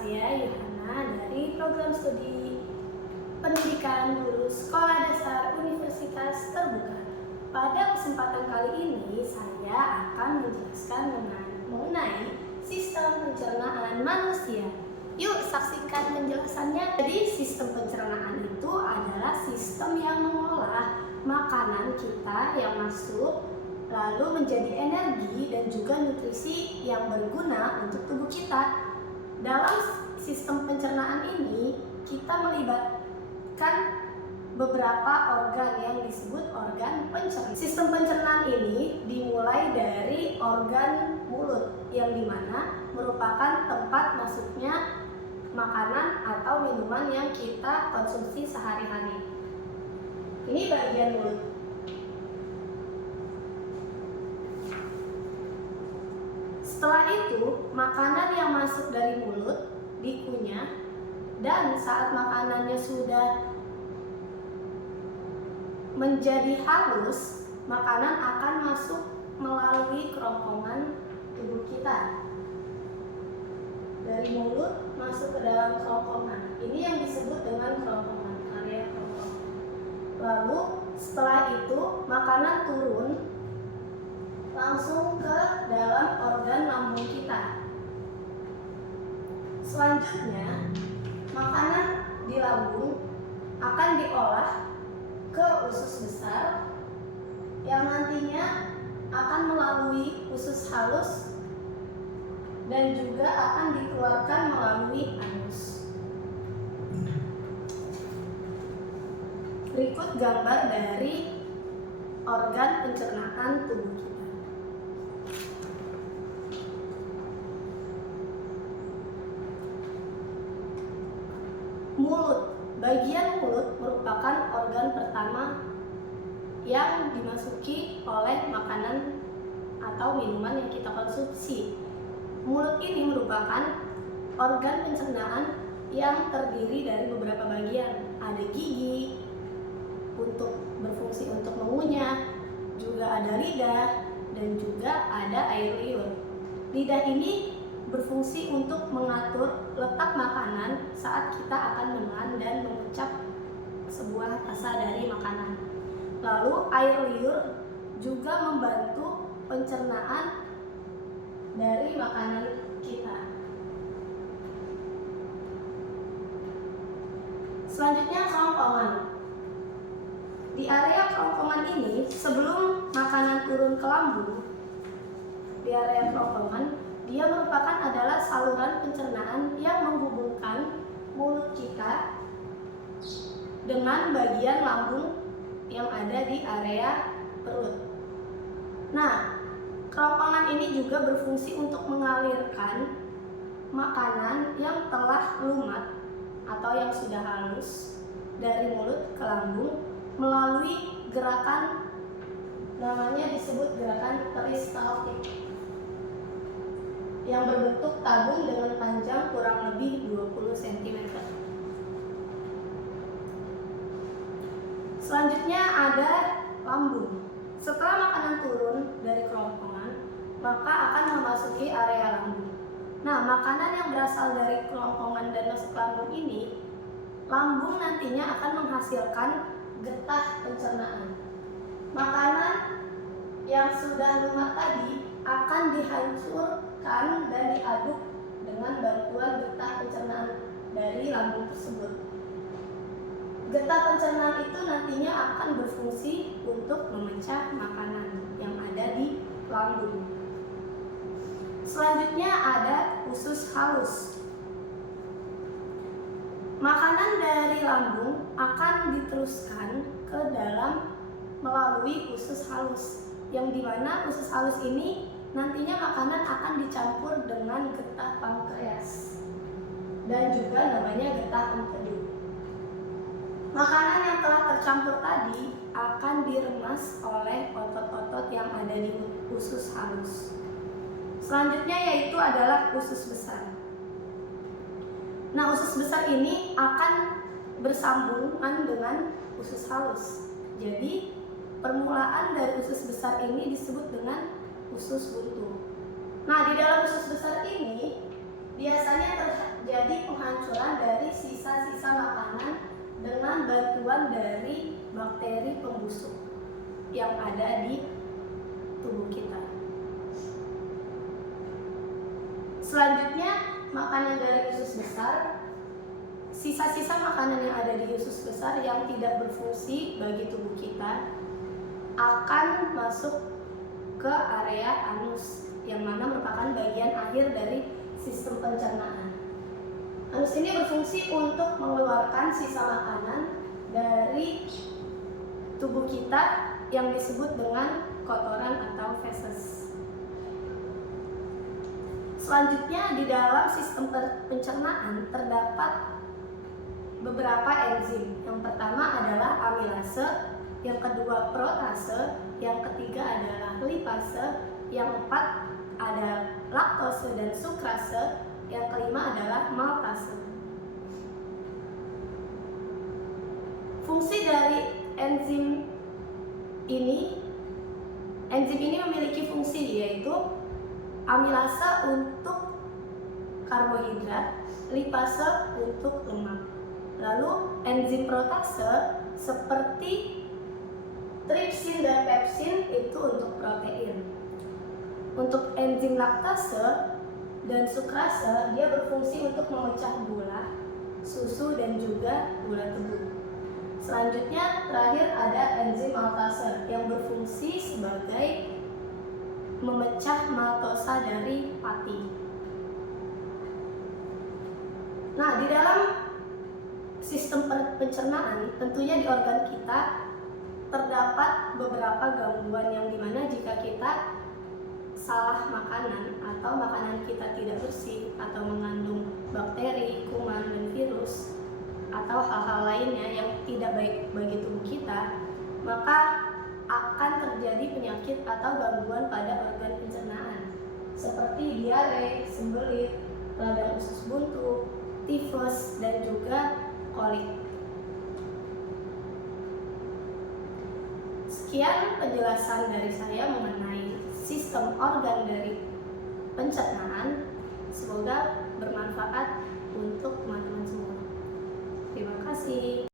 saya Yohana dari program studi Pendidikan Guru Sekolah Dasar Universitas Terbuka. Pada kesempatan kali ini saya akan menjelaskan mengenai sistem pencernaan manusia. Yuk saksikan penjelasannya. Jadi sistem pencernaan itu adalah sistem yang mengolah makanan kita yang masuk lalu menjadi energi dan juga nutrisi yang berguna untuk tubuh kita. Dalam sistem pencernaan ini kita melibatkan beberapa organ yang disebut organ pencernaan. Sistem pencernaan ini dimulai dari organ mulut yang dimana merupakan tempat masuknya makanan atau minuman yang kita konsumsi sehari-hari. Ini bagian mulut. Setelah itu, makanan yang masuk dari mulut dikunyah, dan saat makanannya sudah menjadi halus, makanan akan masuk melalui kerongkongan tubuh kita. Dari mulut masuk ke dalam kerongkongan. Ini yang disebut dengan kerongkongan, area kerongkongan. Lalu setelah itu makanan turun langsung ke dalam organ lambung kita. Selanjutnya, makanan di lambung akan diolah ke usus besar yang nantinya akan melalui usus halus dan juga akan dikeluarkan melalui anus. Berikut gambar dari organ pencernaan tubuh kita. Mulut. Bagian mulut merupakan organ pertama yang dimasuki oleh makanan atau minuman yang kita konsumsi. Mulut ini merupakan organ pencernaan yang terdiri dari beberapa bagian. Ada gigi untuk berfungsi untuk mengunyah, juga ada lidah, dan juga ada air liur. Lidah ini berfungsi untuk mengatur letak makanan saat kita akan menelan dan mengucap sebuah rasa dari makanan. Lalu air liur juga membantu pencernaan dari makanan kita. Selanjutnya kerongkongan. Di area kerongkongan ini, sebelum makanan turun ke lambung, di area kerongkongan dia merupakan adalah saluran pencernaan yang menghubungkan mulut kita dengan bagian lambung yang ada di area perut. Nah, kerongkongan ini juga berfungsi untuk mengalirkan makanan yang telah lumat atau yang sudah halus dari mulut ke lambung melalui gerakan namanya disebut gerakan peristaltik yang berbentuk tabung dengan panjang kurang lebih 20 cm. Selanjutnya ada lambung. Setelah makanan turun dari kerongkongan, maka akan memasuki area lambung. Nah, makanan yang berasal dari kerongkongan dan masuk lambung ini, lambung nantinya akan menghasilkan getah pencernaan. Makanan yang sudah lumat tadi akan dihancurkan dan diaduk dengan bantuan getah pencernaan dari lambung tersebut. Getah pencernaan itu nantinya akan berfungsi untuk memecah makanan yang ada di lambung. Selanjutnya ada usus halus. Makanan dari lambung akan diteruskan ke dalam melalui usus halus, yang dimana usus halus ini nantinya makanan akan dicampur dengan getah pankreas dan juga namanya getah empedu. Makanan yang telah tercampur tadi akan diremas oleh otot-otot yang ada di usus halus. Selanjutnya yaitu adalah usus besar. Nah, usus besar ini akan bersambungan dengan usus halus. Jadi permulaan dari usus besar ini disebut dengan usus buntu. Nah, di dalam usus besar ini Biasanya terjadi penghancuran dari sisa-sisa makanan dengan bantuan dari bakteri pembusuk yang ada di tubuh kita. Selanjutnya, makanan dari usus besar. Sisa-sisa makanan yang ada di usus besar yang tidak berfungsi bagi tubuh kita akan masuk ke area anus, yang mana merupakan bagian akhir dari sistem pencernaan. Anus ini berfungsi untuk mengeluarkan sisa makanan dari tubuh kita yang disebut dengan kotoran atau feses. Selanjutnya, di dalam sistem pencernaan terdapat beberapa enzim. Yang pertama adalah amilase, yang kedua protase, yang ketiga adalah lipase, yang keempat ada laktose dan sukrase, yang kelima adalah maltase. Fungsi dari enzim ini memiliki fungsi, yaitu amilase untuk karbohidrat, lipase untuk lemak. Lalu enzim protase seperti tripsin dan pepsin itu untuk protein. Untuk enzim laktase dan sukrase, dia berfungsi untuk memecah gula, susu, dan juga gula tebu. Selanjutnya, terakhir ada enzim maltase yang berfungsi sebagai memecah maltosa dari pati. Nah, di dalam sistem pencernaan, tentunya di organ kita terdapat beberapa gangguan yang dimana jika kita salah makanan atau makanan kita tidak bersih atau mengandung bakteri, kuman, dan virus atau hal-hal lainnya yang tidak baik bagi tubuh kita, maka akan terjadi penyakit atau gangguan pada organ pencernaan seperti diare, sembelit, radang usus buntu, tifus, dan juga kolik. Sekian penjelasan dari saya mengenai sistem organ dari pencernaan. Semoga bermanfaat untuk teman-teman semua. Terima kasih.